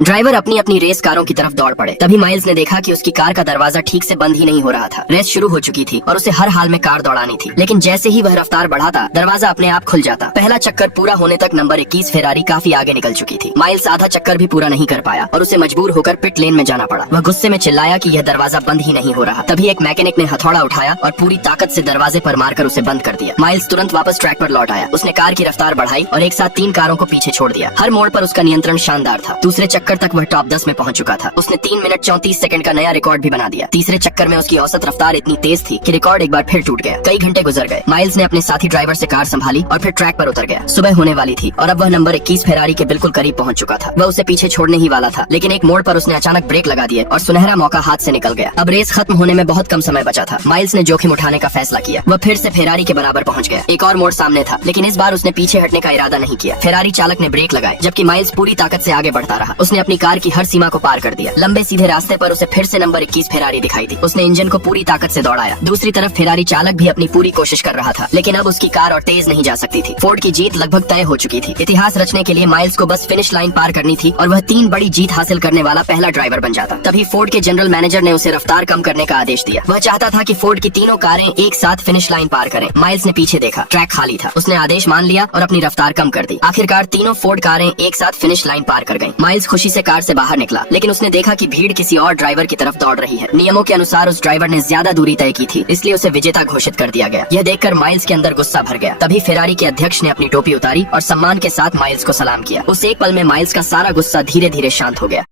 Driver अपनी अपनी race कारों की तरफ दौड़ पड़े। तभी माइल्स ने देखा कि उसकी कार का दरवाजा ठीक से बंद ही नहीं हो रहा था। रेस शुरू हो चुकी थी और उसे हर हाल में कार दौड़ानी थी, लेकिन जैसे ही वह रफ्तार बढ़ाता दरवाजा अपने आप खुल जाता। पहला चक्कर पूरा होने तक नंबर 21 फेरारी काफी आगे निकल चुकी थी। माइल्स आधा चक्कर भी पूरा नहीं कर पाया और उसे मजबूर होकर पिट लेन में जाना पड़ा। वह गुस्से में चिल्लाया कि यह दरवाजा बंद ही नहीं हो रहा। तभी एक मैकेनिक ने हथौड़ा उठाया और पूरी ताकत से दरवाजे पर मारकर उसे बंद कर दिया। माइल्स तुरंत वापस ट्रैक पर लौट आया। उसने कार की रफ्तार बढ़ाई और एक साथ 3 कारों को पीछे छोड़ दिया। हर मोड़ पर उसका नियंत्रण शानदार था। दूसरे चक्कर तक वह टॉप 10 में पहुंच चुका था। उसने 3 मिनट 34 सेकंड का नया रिकॉर्ड भी बना दिया। तीसरे चक्कर में उसकी औसत रफ्तार इतनी तेज थी कि रिकॉर्ड एक बार फिर टूट गया। कई घंटे गुजर गए। माइल्स ने अपने साथी ड्राइवर से कार संभाली और फिर ट्रैक पर उतर गया। सुबह होने वाली थी और अब वह नंबर 21 फेरारी के बिल्कुल करीब पहुंच चुका था। वह उसे पीछे छोड़ने ही वाला था, लेकिन एक मोड़ पर उसने अचानक ब्रेक लगा दिए और सुनहरा मौका हाथ से निकल गया। अब रेस खत्म होने में बहुत कम समय बचा था। माइल्स ने जोखिम उठाने का फैसला किया। वह फिर से फेरारी के बराबर पहुंच गया। एक और मोड़ सामने था, लेकिन इस बार उसने पीछे हटने का इरादा नहीं किया। फेरारी चालक ने ब्रेक लगाए, जबकि माइल्स पूरी ताकत से आगे बढ़ता रहा। उसने अपनी कार की हर सीमा को पार कर दिया। लंबे सीधे रास्ते पर उसे फिर से नंबर 21 फेरारी दिखाई दी। उसने इंजन को पूरी ताकत से दौड़ाया। दूसरी तरफ फेरारी चालक भी अपनी पूरी कोशिश कर रहा था, लेकिन अब उसकी कार और तेज नहीं जा सकती थी। फोर्ड की जीत लगभग तय हो चुकी थी। इतिहास रचने के लिए माइल्स को बस फिनिश लाइन पार करनी थी और वह 3 बड़ी जीत हासिल करने वाला पहला ड्राइवर बन जाता। तभी फोर्ड के जनरल मैनेजर ने उसे रफ्तार कम करने का आदेश दिया। वह चाहता था कि फोर्ड की तीनों कारें एक साथ फिनिश लाइन पार करें। माइल्स ने पीछे देखा, ट्रैक खाली था। उसने आदेश मान लिया और अपनी रफ्तार कम कर दी। आखिरकार तीनों फोर्ड कारें एक साथ फिनिश लाइन पार कर गयी। माइल्स खुशी से कार से बाहर निकला, लेकिन उसने देखा कि भीड़ किसी और ड्राइवर की तरफ दौड़ रही है। नियमों के अनुसार उस ड्राइवर ने ज्यादा दूरी तय की थी, इसलिए उसे विजेता घोषित कर दिया गया। यह देखकर माइल्स के अंदर गुस्सा भर गया। तभी फेरारी के अध्यक्ष ने अपनी टोपी उतारी और सम्मान के साथ माइल्स को सलाम किया। उस एक पल में माइल्स का सारा गुस्सा धीरे धीरे शांत हो गया।